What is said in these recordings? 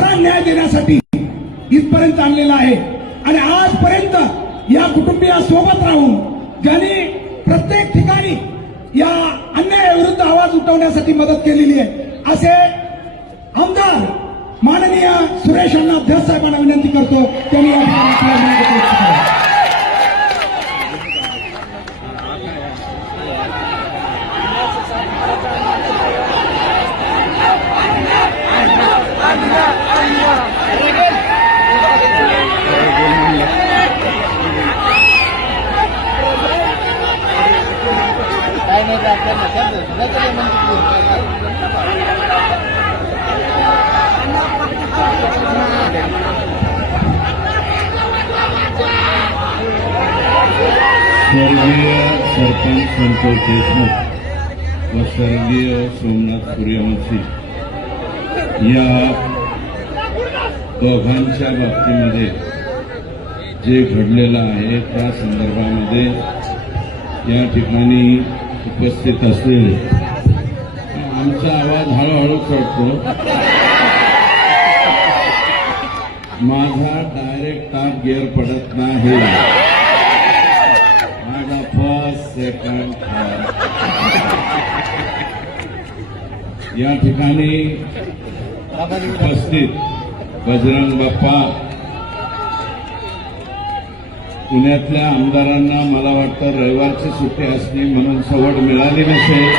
खरा न्याय देण्यासाठी इथपर्यंत आणलेला आहे आणि आजपर्यंत या कुटुंबियासोबत राहून ज्यांनी प्रत्येक ठिकाणी या अन्यायाविरुद्ध आवाज उठवण्यासाठी मदत केलेली आहे असे आमदार माननीय सुरेश अण्णा धस साहेबांना विनंती करतो त्यांनी या ठिकाणी स्वर्गीय सरपंच संतोष देशमुख व स्वर्गीय सोमनाथ सूर्यवंशी या दोघांच्या बाबतीमध्ये जे घडलेलं आहे त्या संदर्भामध्ये या ठिकाणी उपस्थित असलेले आमचा आवाज हळूहळू चढतो माझा डायरेक्ट टॉप गिअर पडत नाही माझा फर्स्ट सेकंड या ठिकाणी उपस्थित बजरंग बाप्पा पुण्यातल्या आमदारांना मला वाटतं रविवारची सुट्टी असली म्हणून सवड मिळाली नसेल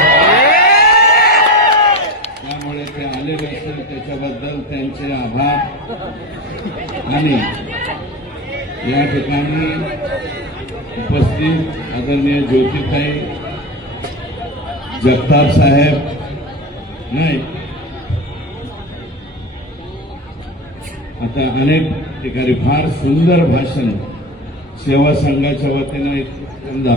त्यामुळे ते आले नसेल त्याच्याबद्दल त्यांचे आभार आणि या ठिकाणी उपस्थित आदरणीय ज्योतिताई जगताप साहेब नाही आता अनेक ठिकाणी फार सुंदर भाषण सेवा संघाच्या वतीनं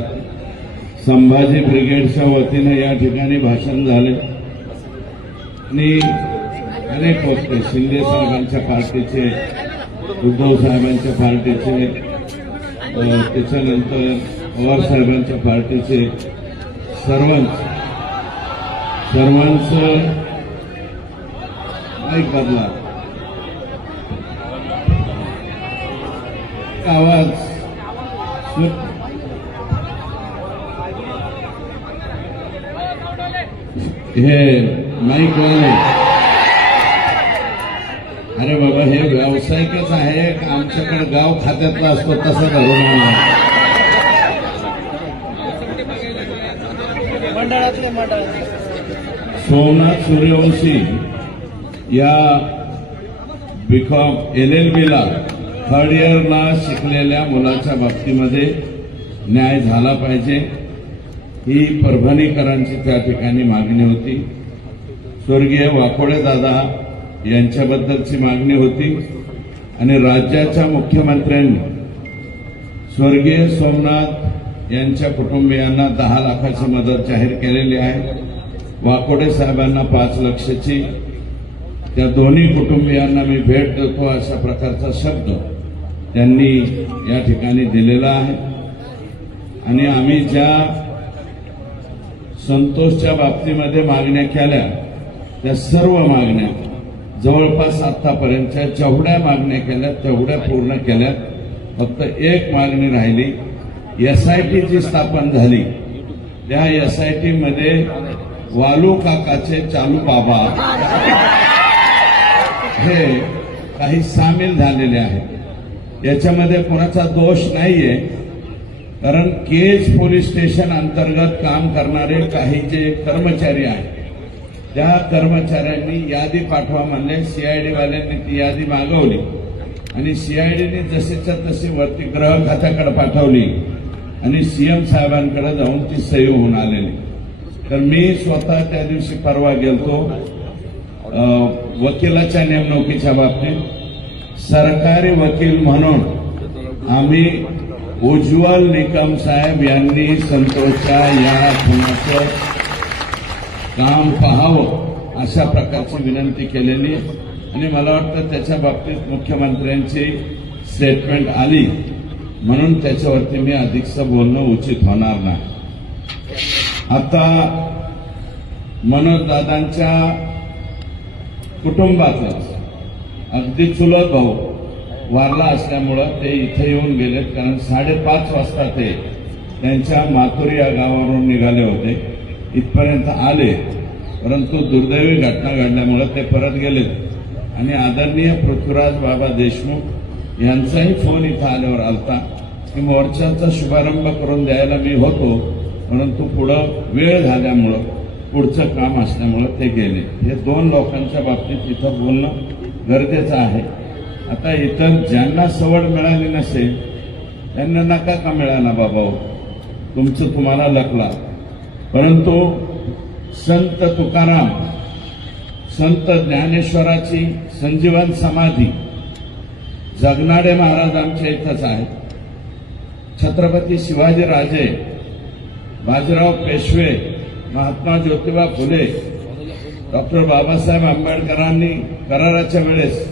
संभाजी ब्रिगेडच्या वतीनं या ठिकाणी भाषण झाले आणि अनेक वक्ते शिंदे साहेबांच्या पार्टीचे उद्धव साहेबांच्या पार्टीचे त्याच्यानंतर पवार साहेबांच्या पार्टीचे सर्वांचं माईक बदला आवाज हे माईक वाले अरे बाबा हे व्यावसायिकच आहे आमच्याकडे गाव खात्यातला असतो तसं धरून सोमनाथ सूर्यवंशी या बीकॉम LLB ला थर्ड इयरला शिकलेल्या मुलाच्या बाबतीमध्ये न्याय झाला पाहिजे ही परभणीकरांची त्या ठिकाणी मागणी होती स्वर्गीय वाकोडे दादा यांच्याबद्दलची मागणी होती आणि राज्याच्या मुख्यमंत्र्यांनी स्वर्गीय सोमनाथ यांच्या कुटुंबियांना 10 लाखाची मदत जाहीर केलेली आहे वाकोडे साहेबांना 5 लाखाची त्या दोन्ही कुटुंबियांना मी भेट देतो अशा प्रकारचा शब्द त्यांनी या ठिकाणी दिलेला आहे आणि आम्ही ज्या संतोषच्या बाबतीमध्ये मागण्या केल्या त्या सर्व मागण्या जवळपास आतापर्यंतच्या जेवढ्या मागण्या केल्या तेवढ्या पूर्ण केल्या फक्त एक मागणी राहिली SIT जी स्थापन झाली त्या SIT मध्ये वालू काकाचे चालू बाबा हे काही सामील झालेले आहेत याच्यामध्ये कोणाचा दोष नाहीये कारण केज पोलीस स्टेशन अंतर्गत काम करणारे काही जे कर्मचारी आहेत त्या कर्मचाऱ्यांनी यादी पाठवा म्हणले CID वाल्यांनी ती यादी मागवली आणि CIDने जशीच्या तशी वरती गृह खात्याकडे पाठवली आणि CM साहेबांकडे जाऊन ती सही होऊन आलेली तर मी स्वतः त्या दिवशी परवा गेलतो वकिलाच्या नेमणुकीच्या बाबतीत सरकारी वकील म्हणून आम्ही उज्ज्वल निकम साहेब यांनी संतोषच्या या खुनाचं काम पाहावं अशा प्रकारची विनंती केलेली आणि मला वाटतं त्याच्या बाबतीत मुख्यमंत्र्यांची स्टेटमेंट आली म्हणून त्याच्यावरती मी अधिकचं बोलणं उचित होणार नाही आता मनोज दादांच्या कुटुंबातच अगदी चुलत भाऊ वारला असल्यामुळं ते इथे येऊन गेलेत, कारण 5:30 वाजता ते त्यांच्या माथुरी या गावावरून निघाले होते, इथपर्यंत आले, परंतु दुर्दैवी घटना घडल्यामुळे ते परत गेलेत। आणि आदरणीय पृथ्वीराज बाबा देशमुख यांचाही फोन इथं आल्यावर आलता की मोर्चाचा शुभारंभ करून द्यायला मी होतो, परंतु पुढं वेळ झाल्यामुळं पुढचं काम असल्यामुळं ते गेले। हे 2 लोकांच्या बाबतीत इथं बोलणं गरजेचं आहे। आता इतर ज्यांना सवड मिळाली नसेल त्यांना नका का मिळाला बाबा, तुमचं तुम्हाला लकला, परंतु संत तुकाराम, संत ज्ञानेश्वराची संजीवन समाधी जगनाडे महाराज आमच्या इथंच आहे। छत्रपती शिवाजी राजे, बाजीराव पेशवे, महात्मा ज्योतिबा फुले, डॉक्टर बाबासाहेब आंबेडकरांनी कराराच्या वेळेस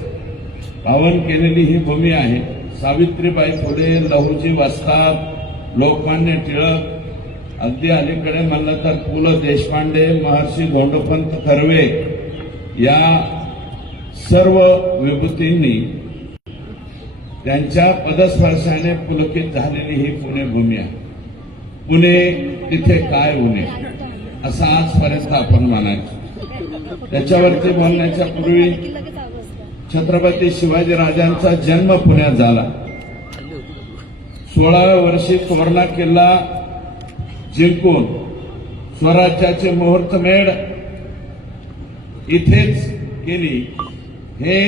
पावन केलेली ही भूमी आहे। सावित्रीबाई फुले, लहुजी वस्ताद, लोकमान्य टिळक, अगदी अलीकडे म्हणलं तर पु ल देशपांडे, महर्षी धोंडोपंत कर्वे या सर्व विभूतींनी त्यांच्या पदस्पर्शाने पुलकित झालेली ही पुणे भूमी आहे। पुणे तिथे काय उणे असं आजपर्यंत आपण म्हणायचं। त्याच्यावरती बोलण्याच्या पूर्वी छत्रपती शिवाजी राजांचा जन्म पुण्यात झाला। 16व्या वर्षी तोरणा किल्ला जिंकून स्वराज्याचे मुहूर्तमेढ इथेच केली, हे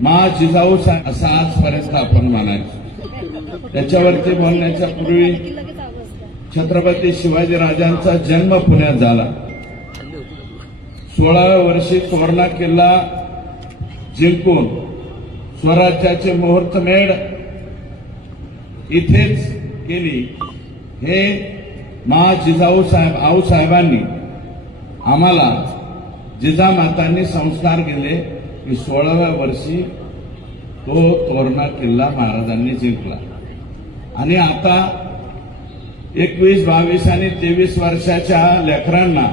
मा जिजाऊ असं आजपर्यंत आपण म्हणायचं। त्याच्यावरती बोलण्याच्या पूर्वी छत्रपती शिवाजी राजांचा जन्म पुण्यात झाला। 16व्या वर्षी तोरणा किल्ला जिंकून स्वराज्याचे मुहूर्तमेढ इथेच केली, हे मा जिजाऊ आऊसाहेबांनी आम्हाला जिजामातांनी संस्कार केले की 16व्या वर्षी तो तोरणा किल्ला महाराजांनी जिंकला। आणि आता 21, 22 आणि 23 वर्षाच्या लेकरांना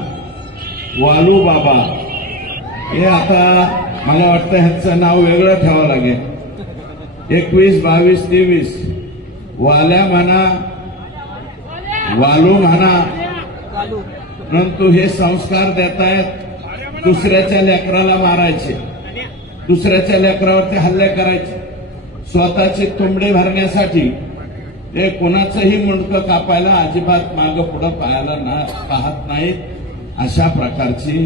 वालू बाबा, हे आता मला वाटतं ह्याचं नाव वेगळं ठेवावं लागेल। 21, 22, 23 वाल्या म्हणा, वालू म्हणा, परंतु हे संस्कार देतायत दुसऱ्याच्या लेकराला मारायचे, दुसऱ्याच्या लेकरावरती हल्ले करायचे, स्वतःची तुंबडी भरण्यासाठी ते कोणाचंही मुंडकं कापायला अजिबात मागं पुढं पाहत नाहीत। अशा प्रकारची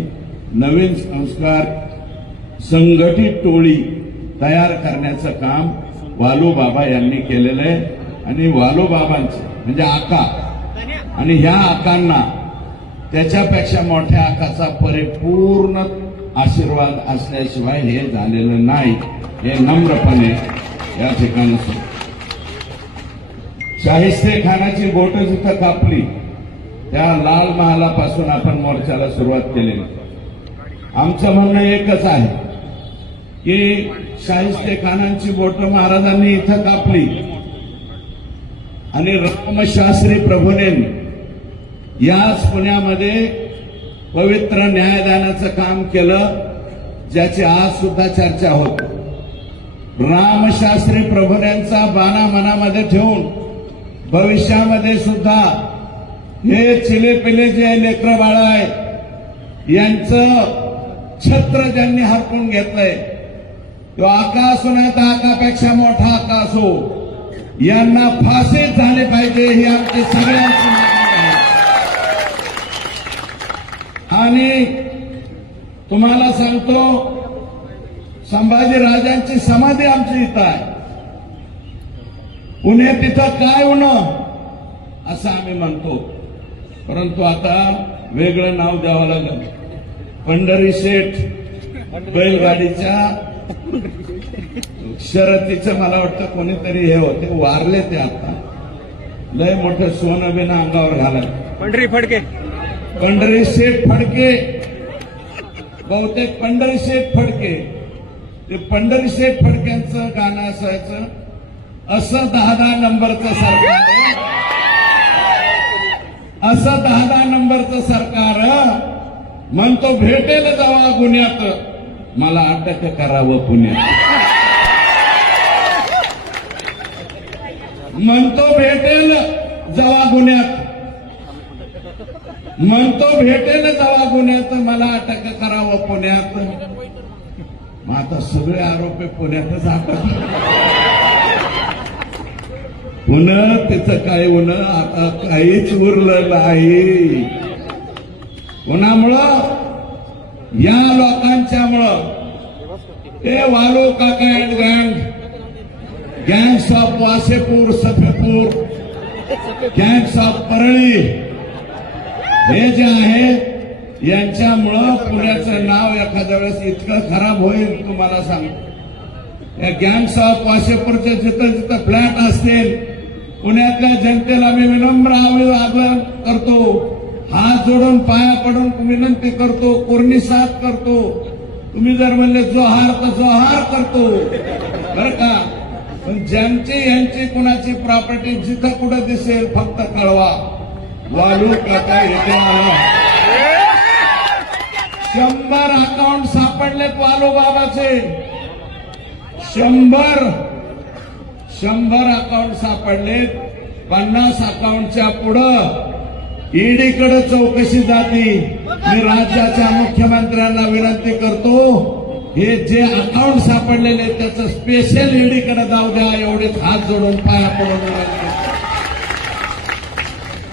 नवीन संस्कार संघटित टोळी तयार करण्याचं काम वालू बाबा यांनी केलेलं आहे। आणि वालू बाबांचे म्हणजे आका, आणि ह्या आकांना त्याच्यापेक्षा मोठ्या आकाचा परिपूर्ण आशीर्वाद असल्याशिवाय हे झालेलं नाही, हे नम्रपणे या ठिकाणी सांगतो। शाहिस्ते खानाची बोट जिथं कापली त्या लाल महालापासून आपण मोर्चाला सुरुवात केलेली। आमचं म्हणणं एकच आहे की शाहिस्ते खानांची बोट महाराजांनी इथं कापली आणि रामशास्त्री प्रभूंनी याच पुण्यामध्ये पवित्र न्यायदानाचं काम केलं, ज्याची आज सुद्धा चर्चा होते। रामशास्त्री प्रभूंचा बाणा मनामध्ये ठेवून भविष्यामध्ये सुद्धा हे चिलेपिले जे लेकरं बाळ आहे यांचं छत्र ज्यांनी हरपून घेतलंय, तो आका असो नाही तर आकापेक्षा मोठा आका असो, यांना फाशीच झाले पाहिजे ही आमची सगळ्यांची मागणी आहे। आणि तुम्हाला सांगतो, संभाजी राजांची समाधी आमची इथं आहे, पुणे तिथं काय होणं असं आम्ही म्हणतो, परंतु आता वेगळं नाव द्यावं लागलं। पंढरी शेठ बैलगाडीच्या शर्यतीचं मला वाटतं कोणीतरी हे होते, वारले ते आता, लय मोठं सोनं बिना अंगावर घालाय। पंढरी फडके, पंढरी शेठ फडके, बहुतेक पंढरी शेठ फडके, ते पंढरी शेठ फडक्यांचं गाणं असायचं, असं 10-10 नंबरचं सरकार, असं 10-10 नंबरचं सरकार म्हणतो भेटेल जावा गुन्ह्यात, मला अटक करावं पुण्यात. म्हणतो भेटेल जवा गुन्ह्यात, म्हणतो भेटेल जवा गुन्ह्यात, मला अटक करावं पुण्यात. मग आता सगळे आरोपी पुण्यातच अटक. पुन्हा त्याचं काय होणं आता काहीच उरलं नाही. कोणामुळं? या लोकांच्यामुळं. ते वालू काका अँड गँग, गँग्स ऑफ वासेपूर, सफेपूर, गँग्स ऑफ परळी, हे जे आहे यांच्यामुळं पुण्याचं नाव एखाद्या वेळेस इतकं खराब होईल तुम्हाला सांगतो. या गँग्स ऑफ वासेपूरचे जिथं जिथं फ्लॅट असतील, पुण्यातल्या जनतेला मी विनम्र आग्रह करतो, हात जोडून पाया पडून विनंती करतो, कोर्निसाद करतो. तुम्ही जर म्हणले जोहार तर जोहार करतो बरं का. पण ज्यांची यांची कुणाची प्रॉपर्टी जिथं कुठं दिसेल फक्त कळवा. वालू काका येथे आला. 100 अकाउंट सापडलेत वालू बाबाचे. 100 अकाउंट सापडलेत. 50 अकाउंटच्या पुढं ईडीकडे चौकशी जाती. मी राज्याच्या मुख्यमंत्र्यांना विनंती करतो, हे जे अकाउंट सापडलेले त्याचं स्पेशल ईडीकडे जाऊ द्या. एवढेच हात जोडून पाया पडून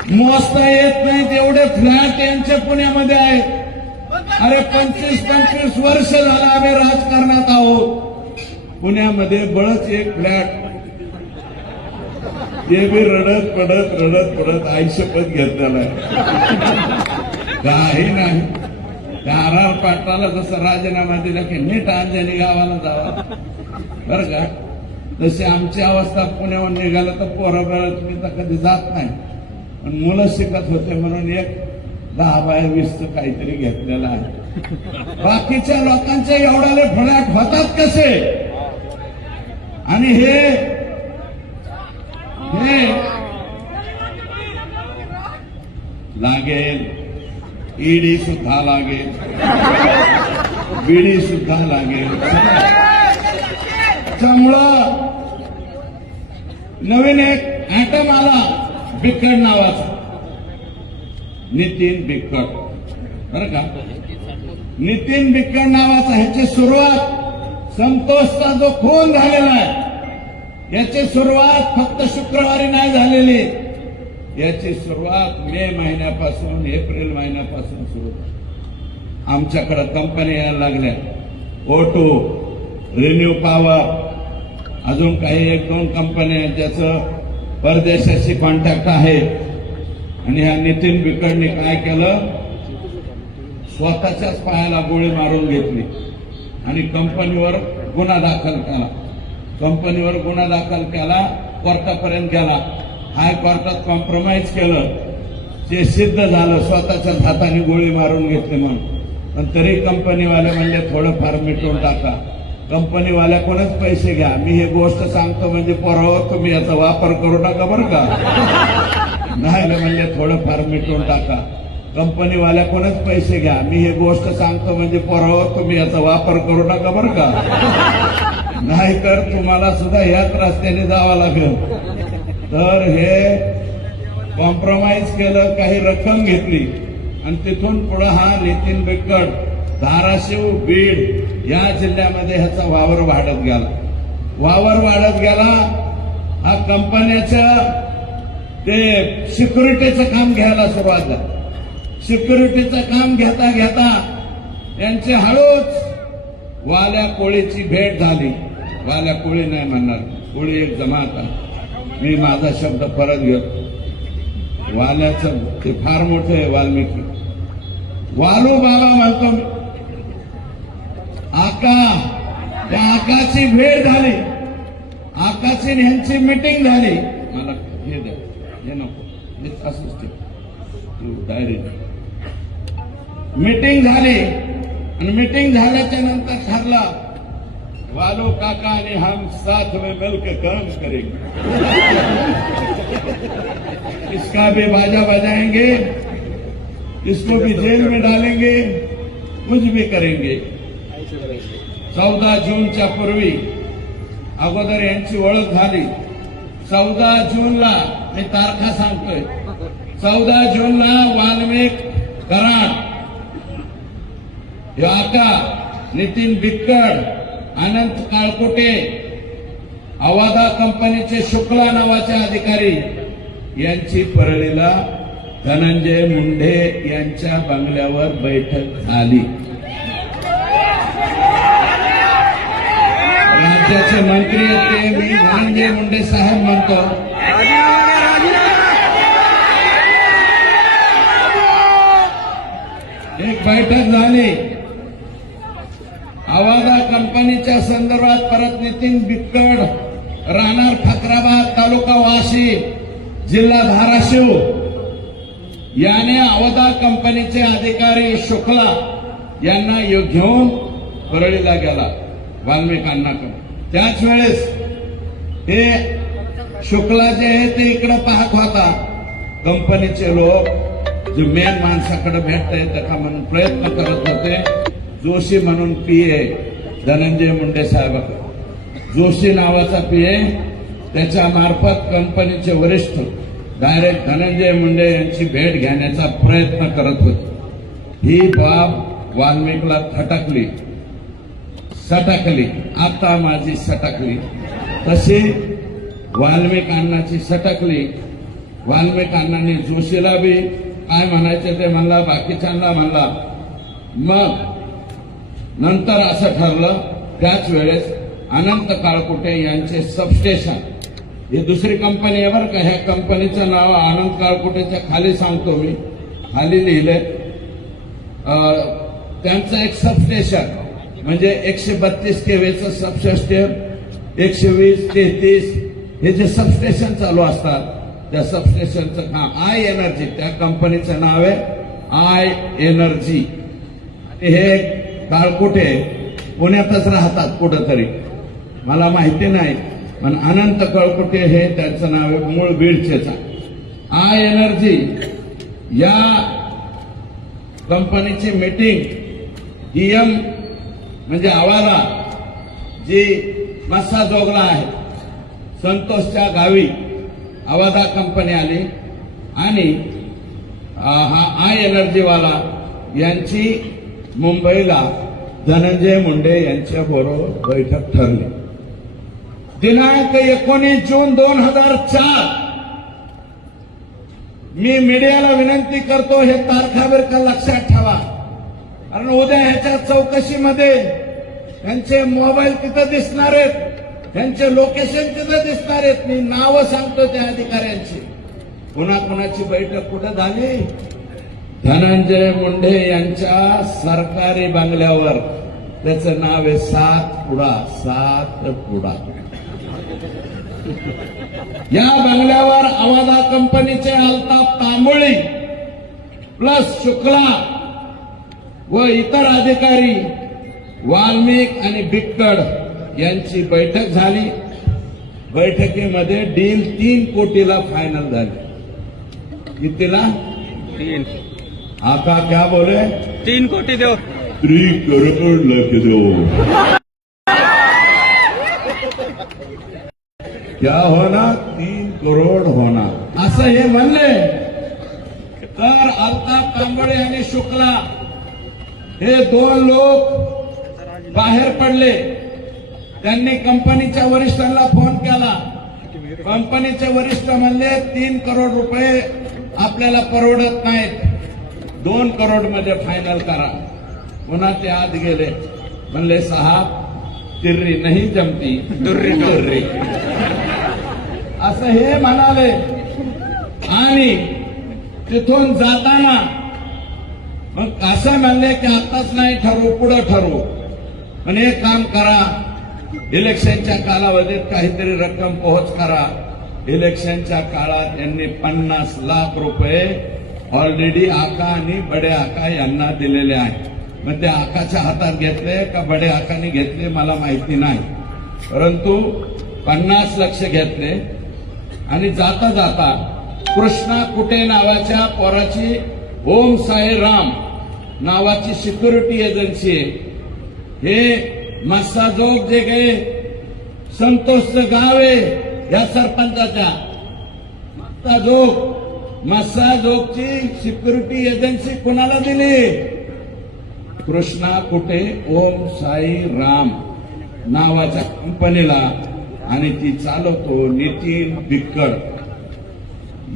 मोजता येत नाहीत एवढे फ्लॅट यांच्या पुण्यामध्ये आहेत. अरे 25-25 वर्ष झालं आम्ही राजकारणात आहोत. पुण्यामध्ये बळच एक फ्लॅट, ते बी रडत पडत आयुष्यपत घेतलेला आहे. काही नाही. त्या आर पाटलाला जसं राजीनामा दिला की नीट अंजनी गावाला जावा बरं का, तशी आमची अवस्था पुण्यावर निघालं तर पोरं तुम्ही तर कधी जात नाही. पण मुलं शिकत होते म्हणून एक 10/20 काहीतरी घेतलेलं आहे. बाकीच्या लोकांचे एवढाले फ्लॅट होतात कसे? आणि हे लागेल, ईडी सुद्धा लागेल, बीडी सुद्धा लागेल. त्यामुळं नवीन एक ऍटम आला बिक्कट नावाचा, नितीन बिक्कट बरं का. नितीन बिक्कट नावाचा, ह्याची सुरुवात संतोषचा जो खून झालेला आहे याची सुरुवात फक्त शुक्रवारी नाही झालेली. याची सुरुवात मे महिन्यापासून, एप्रिल महिन्यापासून सुरू. आमच्याकडे कंपनी यायला लागल्या. O2, रिन्यू पॉवर, अजून काही 1-2 कंपन्या ज्याचं परदेशाशी कॉन्टॅक्ट आहे. आणि ह्या नितीन बिकडने काय केलं, स्वतःच्याच पायाला गोळी मारून घेतली आणि कंपनीवर गुन्हा दाखल केला. कंपनीवर गुन्हा दाखल केला, कोर्टापर्यंत गेला. हायकोर्टात कॉम्प्रोमाइज केलं. ते सिद्ध झालं स्वतःच्याच हाताने गोळी मारून घेतली म्हणून. पण तरी कंपनीवाले म्हणले थोडंफार मिटवून टाका. कंपनीवाल्याकडूनच पैसे घ्या. मी हे गोष्ट सांगतो म्हणजे पोरावर तुम्ही याचा वापर करू नका बरं का. नाही म्हणले थोडंफार मिटवून टाका. कंपनीवाल्याकडूनच पैसे घ्या. मी हे गोष्ट सांगतो म्हणजे पोरावर तुम्ही याचा वापर करू नका बरं का. नाहीतर तुम्हाला सुद्धा याच रस्त्याने जावं लागेल. तर हे कॉम्प्रोमाइज केलं, काही रक्कम घेतली आणि तिथून पुढे हा नितीन बिक्कट धाराशिव, बीड या जिल्ह्यामध्ये ह्याचा वावर वाढत गेला. हा कंपन्याचं ते सिक्युरिटीचं काम घ्यायला सुरुवात झाली. सिक्युरिटीचं काम घेता घेता यांची हळूच वाल्या कोळीची भेट झाली. वाल्या कोळी नाही म्हणणार, कोळी एक जमात आहे. मी माझा शब्द परत घेतो. वाल्याचं ते फार मोठं आहे वाल्मिकी. वालू बाबा म्हणतो आका, त्या आकाची भेट झाली. आकाची ह्यांची मीटिंग झाली. मला हे द्या, हे नको, हे असंच तू डायरी. मीटिंग झाली आणि मीटिंग झाल्याच्या नंतर ठरलं वालू काका ने हम साथ में मिलकर काम करेंगे. इसका भी बाजा बजाएंगे, इसको भी जेल में डालेंगे, कुछ भी करेंगे. 14 जूनच्या पूर्वी अगोदर यांची ओळख झाली. 14 जूनला मी तारखा सांगतोय. 14 जूनला वाल्मिक कराड, आका, नितीन बिक्कड, अनंत काळकोटे, अवादा कंपनीचे शुक्ला नावाचे अधिकारी यांची परळीला धनंजय मुंडे यांच्या बंगल्यावर बैठक झाली. राज्याचे मंत्री ते मी धनंजय मुंडे साहेब म्हणतो. एक बैठक झाली. अवादा कंपनीच्या संदर्भात परत नितीन बिक्कड, राहणार फकराबाद, तालुका वाशी, जिल्हा धाराशिव याने अवादा कंपनीचे अधिकारी शुक्ला यांना घेऊन परळीला गेला वाल्मिक अण्णाकडे. त्याच वेळेस हे शुक्ला जे आहे ते इकडे पाहत होता. कंपनीचे लोक जे मेन माणसाकडे भेटता येतं का म्हणून प्रयत्न करत होते. जोशी म्हणून पीए धनंजय मुंडे साहेबाकडे, जोशी नावाचा पीए, त्याच्या मार्फत कंपनीचे वरिष्ठ डायरेक्ट धनंजय मुंडे यांची भेट घेण्याचा प्रयत्न करत होते. ही बाब वाल्मिकला खटकली, सटकली. आता माझी सटकली तशी वाल्मिक अण्णाची सटकली. वाल्मिक अण्णांनी जोशीला बी काय म्हणायचं ते म्हणला, बाकीच्यांना म्हणला. मग नंतर असं ठरलं. त्याच वेळेस अनंत काळकुटे यांचे सबस्टेशन, ही दुसरी कंपनी आहे बरं का. ह्या कंपनीचं नाव अनंत काळकुटेच्या खाली सांगतो मी, खाली लिहिलंय. त्यांचं एक सबस्टेशन म्हणजे 132 केव्हीचं सबस्टेशन, 120, 33 हे जे सबस्टेशन चालू असतात त्या सबस्टेशनचं काम आय एनर्जी, त्या कंपनीचं नाव आहे आय एनर्जी. हे काळकुटे पुण्यातच राहतात कुठंतरी, मला माहिती नाही, पण अनंत काळकुटे हे त्यांचं नाव आहे, मूळ बीडचेच. आय एनर्जी या कंपनीची मीटिंग ईएम म्हणजे आवाला जी मस्सा जोगला आहे, संतोषच्या गावी अवादा कंपनी आली आणि हा आय एनर्जीवाला यांची मुंबईला धनंजय मुंडे यांच्या बरोबर बैठक ठरली. दिनांक 19 जून 2004. मी मीडियाला विनंती करतो, हे तारखावर का लक्षात ठेवा, कारण उद्या ह्याच्या चौकशीमध्ये त्यांचे मोबाईल तिथं दिसणार आहेत, त्यांचे लोकेशन तिथं दिसणार आहेत. मी नावं सांगतो त्या अधिकाऱ्यांची. कोणाकोणाची बैठक कुठं झाली? धनंजय मुंडे यांच्या सरकारी बंगल्यावर. त्याचं नाव आहे सातपुडा. सातपुडा या बंगल्यावर अवादा कंपनीचे अल्ताफ तांबोळी प्लस शुक्ला व इतर अधिकारी वाल्मिक आणि बिक्कड यांची बैठक झाली. बैठकीमध्ये डील 3 कोटीला फायनल झाली. कितीला? 3. आका क्या बोले? 3 कोटी दो. 3 करोड लाख दो. क्या होना? 3 करोड होना असं हे म्हणले. तर अल्ताफ तांबोळे आणि शुक्ला हे 2 लोक बाहेर पडले. त्यांनी कंपनीच्या वरिष्ठांना फोन केला. कंपनीचे वरिष्ठ म्हणले 3 करोड रुपये आपल्याला परवडत नाहीत, 2 करोड मध्ये फायनल करा. पुन्हा ते आत गेले, म्हणले साहेब तिर्री नाही जमती, दुर्री दुर्री असं हे म्हणाले. आणि तिथून जाताना मग असं म्हणले की आताच नाही ठरवू, पुढं ठरवू. पण एक काम करा, इलेक्शनच्या कालावधीत काहीतरी रक्कम पोहोच करा. इलेक्शनच्या काळात यांनी 50 लाख रुपये ऑलरेडी आका आणि बडे आका यांना दिलेले आहे. मग ते आकाच्या हातात घेतले का बडे आकाने घेतले मला माहिती नाही, परंतु 50 लाख घेतले. आणि जाता जाता कृष्णा कुटे नावाच्या पोराची ओम साई राम नावाची सिक्युरिटी एजन्सी आहे, हे मस्साजोग जे काही संतोषचं गाव आहे या सरपंचाच्या मस्साजोगची सिक्युरिटी एजन्सी कोणाला दिली? कृष्णा कुटे ओम साई राम नावाच्या कंपनीला, आणि ती चालवतो नितीन बिक्कड.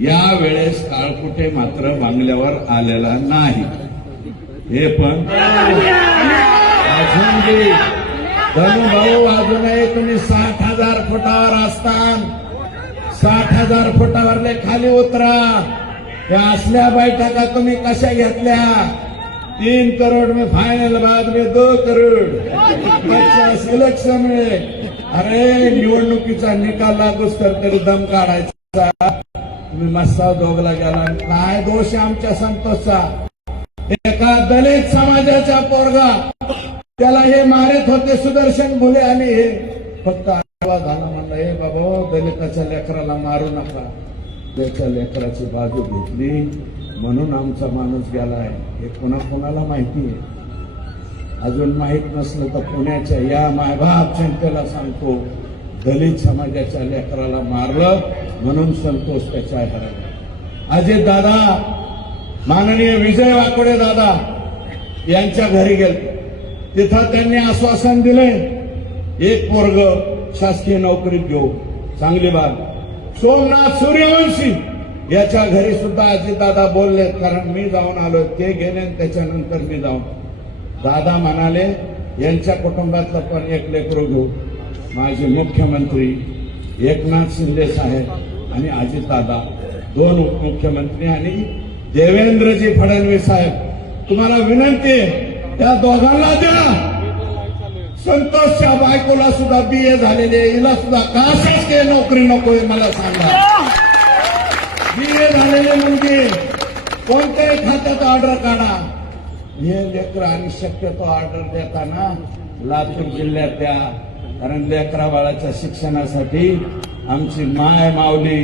यावेळेस काळकुटे मात्र बांगल्यावर आलेला नाही. हे पण अजून बी धनुभाऊ अजूनही तुम्ही 60,000 फुटावर असतान. 60,000 फुटावरले खाली उतरा. या असल्या बैठका तुम्ही कशा घेतल्या? 3 करोड में फाइनल, बाद में 2 करोड सिलेक्शन में. अरे निवडणुकीचा निकाल लागूच तरी दम काढायचा. तुम्ही मस्साव दोघला गेला. काय दोष आहे आमच्या संतोषचा? एका दलित समाजाचा पोरगा, त्याला हे मारित होते सुदर्शन भुले, आणि हे फक्त आवाज झाला. म्हणलं हे बाबा दलिताच्या लेकराला मारू नका. त्याच्या लेकराची बाजू घेतली म्हणून आमचा माणूस गेलाय. हे कोणाला माहिती आहे? अजून माहित नसलं तर पुण्याच्या या मायबाप जनतेला सांगतो, दलित समाजाच्या लेकराला मारलं म्हणून संतोष त्याच्या हरवला. अजित दादा, माननीय विजय वाकोडे दादा यांच्या घरी गेले. तिथं त्यांनी आश्वासन दिले, एक पोरग शासकीय नोकरीत घेऊ. चांगली बात. सोमनाथ सूर्यवंशी याच्या घरी सुद्धा अजितदादा बोलले, कारण मी जाऊन आलो. ते गेले त्याच्यानंतर मी जाऊन. दादा म्हणाले यांच्या कुटुंबातलं पण एक लेकरू घेऊ. माझे मुख्यमंत्री एकनाथ शिंदे साहेब आणि अजितदादा, 2 उपमुख्यमंत्री आणि देवेंद्रजी फडणवीस साहेब, तुम्हाला विनंती आहे त्या दोघांना द्या. संतोषच्या बायकोला सुद्धा BA झालेले, हिला सुद्धा कशाची नोकरी नकोय मला सांगा. BA झालेले मुलगी कोणत्याही खात्यात ऑर्डर काढा. हे लेकर, आणि शक्यतो ऑर्डर देताना लातूर जिल्ह्यात द्या, कारण लेकरा बाळाच्या शिक्षणासाठी आमची माय माऊली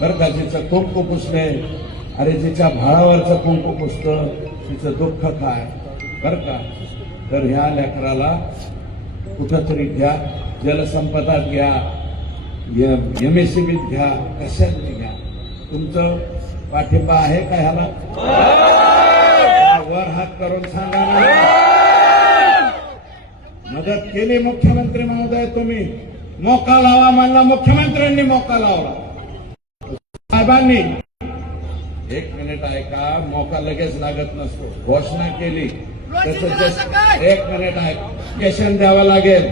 बरं का, जिचं कुंकू पुसले. अरे जिच्या भाळावरचं कुंकू पुसतं तिचं दुःख काय बरं का. तर ह्या लेकराला कुठंतरी घ्या, जलसंपदात घ्या, MSCBीत घ्या, कशात घ्या. तुमचं पाठिंबा आहे का ह्याला? वर हात करून सांगा ना. मदत केली मुख्यमंत्री महोदय, तुम्ही मोका लावा म्हणला, मुख्यमंत्र्यांनी मोका लावला. साहेबांनी 1 मिनिट ऐका, मोका लगेच लागत नसतो. घोषणा केली तसं 1 मिनिट जस्टिफिकेशन द्यावं लागेल.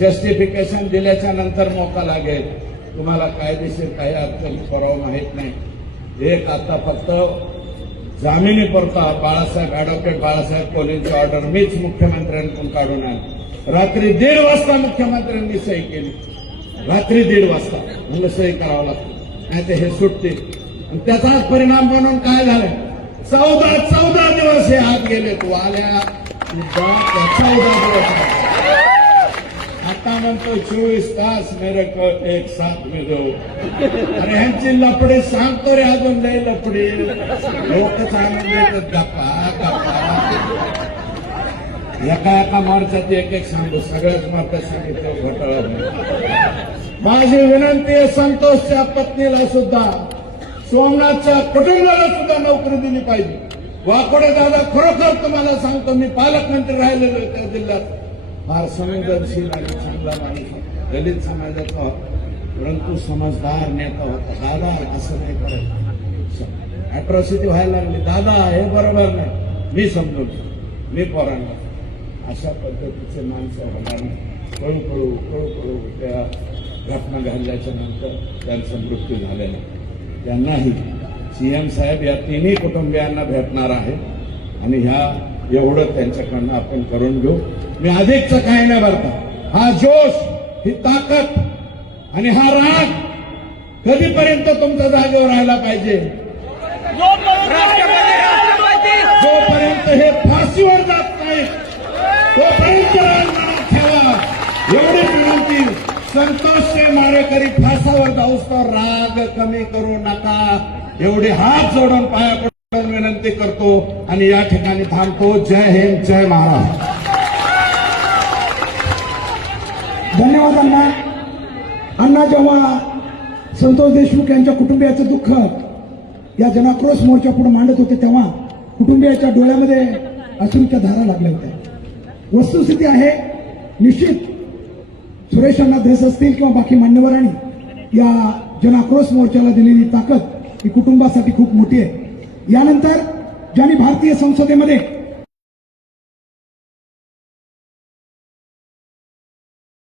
जस्टिफिकेशन दिल्याच्या नंतर मोका लागेल. तुम्हाला कायदेशीर काही अडचणी करावं माहित नाही. एक आता फक्त जामिनी पुरता बाळासाहेब ऍडव्होकेट बाळासाहेब कोलेंची ऑर्डर मीच मुख्यमंत्र्यांकडून काढून आणली. रात्री 1:30 वाजता मुख्यमंत्र्यांनी सही केली. रात्री 1:30 वाजता म्हणलं सही करावं लागतं, नाही तर हे सुटते. त्याचाच परिणाम म्हणून काय झालं, 14 दिवस हे आत गेले. तू आल्या 14 दिवस. आता म्हणतो 24 तास मेरे को एक साथ में दो. अरे ह्यांची लपडी सांगतो रे, अजून लय लपडी. लोकच आनंद देतात. गप्पा गप्पा एका मोर्चात एक सांगतो. सगळ्याच मोर्चात सांगितलं घोटाळा. माझी विनंती आहे, संतोषच्या पत्नीला सुद्धा, सोमनाथच्या कुटुंबाला सुद्धा नोकरी दिली पाहिजे. वाकोडे दादा, खरोखर तुम्हाला सांगतो, मी पालकमंत्री राहिलेलो त्या जिल्ह्यात. फार संवेदनशील आणि चांगला माणूस, दलित समाजाचा होता, परंतु समजदार नेता होता. दादा असं नाही करायचं. अॅट्रॉसिटी व्हायला लागली, दादा हे बरोबर नाही, मी समजून, मी पोरांना. अशा पद्धतीचे माणसं होणार नाही. कळू त्या घटना घडल्याच्या नंतर त्यांचा मृत्यू झालेला. त्यांनाही CM साहेब या 3ही कुटुंबियांना भेटणार आहे, आणि ह्या एवढं त्यांच्याकडनं आपण करून घेऊ. मी अधिकचं काही नाही बरं का. हा जोश, ही ताकद आणि हा राग कधीपर्यंत तुमच्या जागेवर राहायला पाहिजे? जोपर्यंत हे फाशीवर जात नाही तोपर्यंत राजमानात ठेवा. एवढी विनंती. संतोषचे मारेकरी फासावर जाऊस तर राग कमी करू नका, एवढे हात जोडून पाया पडून विनंती करतो आणि या ठिकाणी थांबतो. जय हिंद, जय महाराष्ट्र. धन्यवाद अण्णा. अण्णा जेव्हा संतोष देशमुख यांच्या कुटुंबियाचं दुःख या जनाक्रोश मोर्चा पुढे मांडत होते तेव्हा कुटुंबियाच्या डोळ्यामध्ये अश्रूच्या धारा लागल्या होत्या. वस्तुस्थिती आहे, निश्चित सुरेश अण्णा धस असतील किंवा बाकी मान्यवरांनी या जनाक्रोश मोर्चाला दिलेली ताकद ही कुटुंबासाठी खूप मोठी आहे. यानंतर ज्यांनी भारतीय संसदेमध्ये